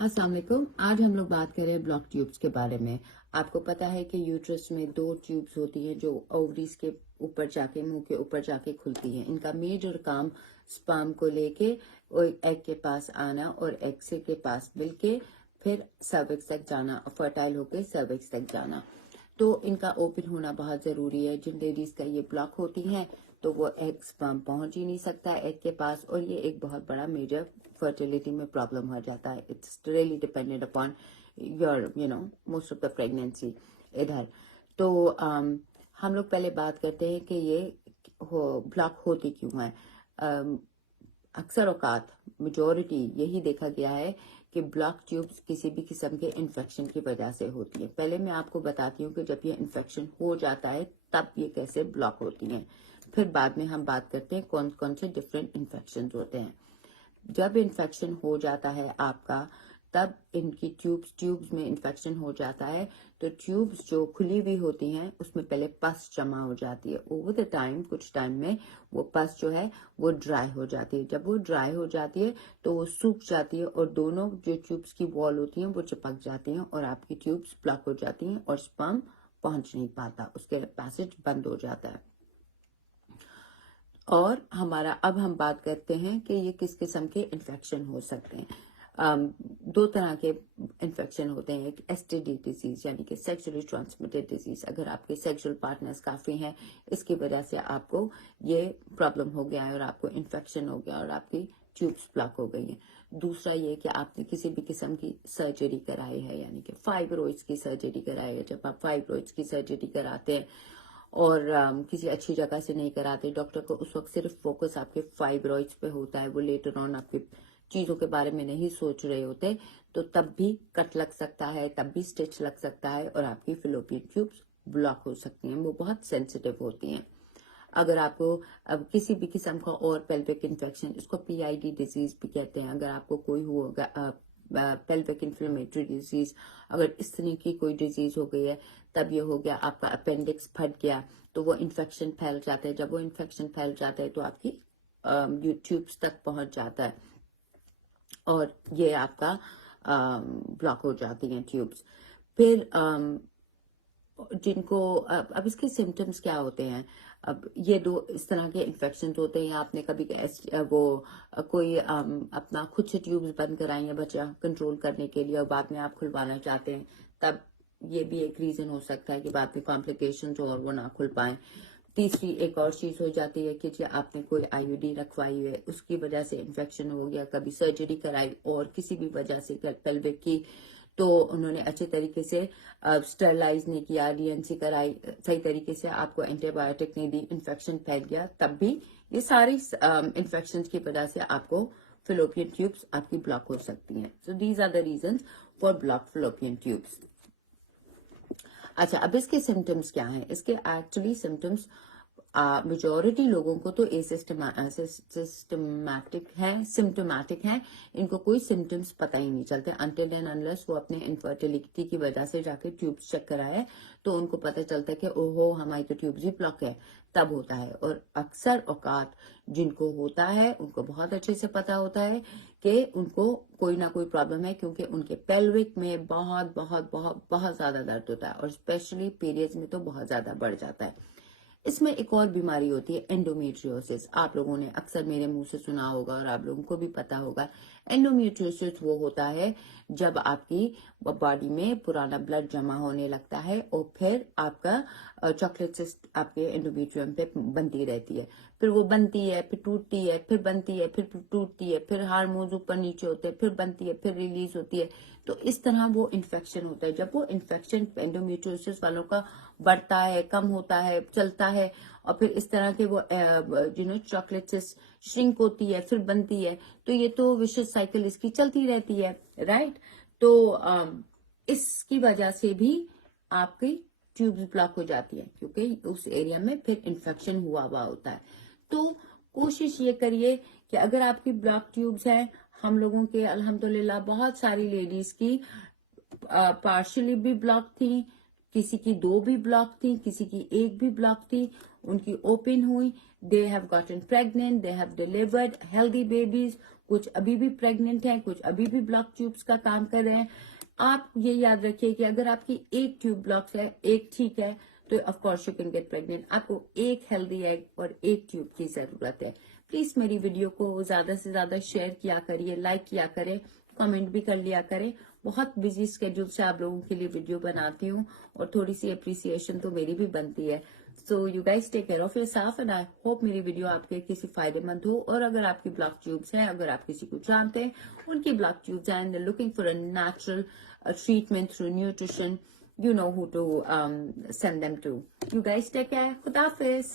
अस्सलाम वालेकुम। आज हम लोग बात कर रहे हैं ब्लॉक ट्यूब्स के बारे में। आपको पता है कि यूट्रस में 2 ट्यूब्स होती हैं जो ओवरीज के ऊपर जाके मुंह के ऊपर जाके खुलती हैं। इनका मेजर काम स्पर्म को लेके एग के पास आना और एग से के पास मिलके फिर सर्विक्स तक जाना, फर्टाइल होके सर्विक्स तक जाना। तो इनका ओपन होना बहुत जरूरी है। जिन लेडीज का ये ब्लॉक होती हैं तो वो एग स्पर्म पहुंच ही नहीं सकता एग के पास, और ये एक बहुत बड़ा मेजर फर्टिलिटी में प्रॉब्लम हो जाता है। It's really dependent upon your most of the pregnancy इधर। तो हम लोग पहले बात करते हैं कि ये ब्लॉक होती क्यों है। अक्सर औकात मेजोरिटी यही देखा गया है कि ब्लॉक ट्यूब्स किसी भी किस्म के इन्फेक्शन की वजह से होती है। पहले मैं आपको बताती हूँ कि जब ये इन्फेक्शन हो जाता है तब ये कैसे ब्लॉक होती हैं, फिर बाद में हम बात करते हैं कौन कौन से डिफरेंट इन्फेक्शन होते हैं। जब इन्फेक्शन हो जाता है आपका, तब इनकी ट्यूब्स में इन्फेक्शन हो जाता है तो ट्यूब्स जो खुली हुई होती हैं उसमें पहले पस जमा हो जाती है। ओवर द टाइम, कुछ टाइम में वो पस जो है वो ड्राई हो जाती है। जब वो ड्राई हो जाती है तो वो सूख जाती है और दोनों जो ट्यूब्स की वॉल होती हैं वो चिपक जाती हैं और आपकी ट्यूब्स ब्लॉक हो जाती हैं और स्पर्म पहुंच नहीं पाता, उसके पैसेज बंद हो जाता है। और अब हम बात करते हैं कि ये किस किस्म के इन्फेक्शन हो सकते हैं। दो तरह के इन्फेक्शन होते हैं। एक एसटीडी डिजीज यानी कि सेक्सुअली ट्रांसमिटेड डिजीज। अगर आपके सेक्सुअल पार्टनर्स काफी हैं, इसकी वजह से आपको ये प्रॉब्लम हो गया है और आपको इन्फेक्शन हो गया और आपकी ट्यूब्स ब्लॉक हो गई हैं। दूसरा ये कि आपने किसी भी किस्म की सर्जरी कराई है, यानी कि फाइब्रॉइड्स की सर्जरी कराई है। जब आप फाइब्रॉइड्स की सर्जरी कराते हैं और किसी अच्छी जगह से नहीं कराते, डॉक्टर को उस वक्त सिर्फ फोकस आपके फाइब्रॉइड्स पे होता है, वो लेटर ऑन आपके चीजों के बारे में नहीं सोच रहे होते, तो तब भी कट लग सकता है, तब भी स्टिच लग सकता है और आपकी फिलोपियन ट्यूब्स ब्लॉक हो सकती हैं। वो बहुत सेंसिटिव होती हैं। अगर आपको अब किसी भी किस्म का और पेल्विक इन्फेक्शन, इसको पीआईडी डिजीज भी कहते हैं, अगर आपको कोई हुआ पेल्विक इन्फ्लेमेटरी डिजीज, अगर इस तरह की कोई डिजीज हो गई है, तब ये हो गया आपका अपेंडिक्स फट गया तो वो इन्फेक्शन फैल जाता है। जब वो इन्फेक्शन फैल जाता है तो आपकी ट्यूब्स तक पहुंच जाता है और ये आपका ब्लॉक हो जाती हैं ट्यूब्स। फिर जिनको अब इसके सिम्टम्स क्या होते हैं। अब ये दो इस तरह के इन्फेक्शन होते हैं। आपने कभी कोई अपना खुद से ट्यूब्स बंद कराई है बच्चा कंट्रोल करने के लिए और बाद में आप खुलवाना चाहते हैं, तब ये भी एक रीजन हो सकता है कि बाद में कॉम्प्लिकेशन हो और वो ना खुल पाए। तीसरी एक और चीज हो जाती है कि जी आपने कोई आईयूडी रखवाई है, उसकी वजह से इन्फेक्शन हो गया, कभी सर्जरी कराई और किसी भी वजह से पेल्विक की, तो उन्होंने अच्छे तरीके से स्टरलाइज नहीं किया, डीएनसी कराई, सही तरीके से आपको एंटीबायोटिक नहीं दी, इन्फेक्शन फैल गया, तब भी ये सारी इन्फेक्शन की वजह से आपको फिलोपियन ट्यूब्स आपकी ब्लॉक हो सकती हैं। So these are the reasons for block fallopian tubes. अच्छा, अब इसके सिम्टम्स क्या हैं। इसके एक्चुअली सिम्टम्स मेजोरिटी लोगों को तो सिम्टोमेटिक है, इनको कोई सिम्टम्स पता ही नहीं चलते अनटिल एंड अनलेस वो अपने इनफर्टिलिटी की वजह से जाके ट्यूब्स चेक कराए तो उनको पता चलता है कि ओहो हमारी तो ट्यूब्स ही ब्लॉक है, तब होता है। और अक्सर औकात जिनको होता है उनको बहुत अच्छे से पता होता है कि उनको कोई ना कोई प्रॉब्लम है, क्योंकि उनके पेल्विक में बहुत बहुत बहुत बहुत ज्यादा दर्द होता है और स्पेशली पीरियड्स में तो बहुत ज्यादा बढ़ जाता है। इसमें एक और बीमारी होती है एंडोमेट्रियोसिस। आप लोगों ने अक्सर मेरे मुंह से सुना होगा और आप लोगों को भी पता होगा। एंडोमेट्रियोसिस वो होता है जब आपकी बॉडी में पुराना ब्लड जमा होने लगता है और फिर आपका चॉकलेट सिस्ट आपके एंडोमेट्रियम पे बनती रहती है, फिर वो बनती है, फिर टूटती है, फिर बनती है, फिर टूटती है, फिर हार्मोन्स ऊपर नीचे होते हैं, फिर बनती है, फिर रिलीज होती है। तो इस तरह वो इन्फेक्शन होता है। जब वो इन्फेक्शन एंडोमेट्रियोसिस वालों का बढ़ता है, कम होता है, चलता है और फिर इस तरह के वो चॉकलेट सिस्ट श्रिंक होती है, फिर बनती है, तो ये तो विशेष साइकिल इसकी चलती रहती है, राइट। तो इसकी वजह से भी आपकी ट्यूब्स ब्लॉक हो जाती है क्योंकि उस एरिया में फिर इन्फेक्शन हुआ होता है। तो कोशिश ये करिए कि अगर आपकी ब्लॉक ट्यूब्स हैं, हम लोगों के अल्हम्दुलिल्लाह बहुत सारी लेडीज की पार्शियली भी ब्लॉक थी, किसी की 2 भी ब्लॉक थी, किसी की 1 भी ब्लॉक थी, उनकी ओपन हुई, they have gotten pregnant, they have delivered healthy babies, कुछ अभी भी प्रेग्नेंट हैं, कुछ अभी भी ब्लॉक ट्यूब्स का काम कर रहे हैं। आप ये याद रखिए कि अगर आपकी एक ट्यूब ब्लॉक है, एक ठीक है, तो of course you can get pregnant. आपको एक हेल्दी एग और एक ट्यूब की जरूरत है। प्लीज मेरी वीडियो को ज्यादा से ज्यादा शेयर किया करिए, लाइक किया करें, कमेंट भी कर लिया करें। बहुत बिजी स्केड्यूल से आप लोगों के लिए वीडियो बनाती हूँ और थोड़ी सी अप्रिसिएशन तो मेरी भी बनती है। So you guys take care of yourself and I hope मेरी वीडियो आपके किसी फायदेमंद हो। और अगर आपकी ब्लॉक ट्यूब्स हैं, अगर आप किसी को जानते हैं उनकी ब्लॉक ट्यूब्स हैं and looking for a natural treatment through nutrition, you know who to send them to. You guys take care. Khuda Hafiz.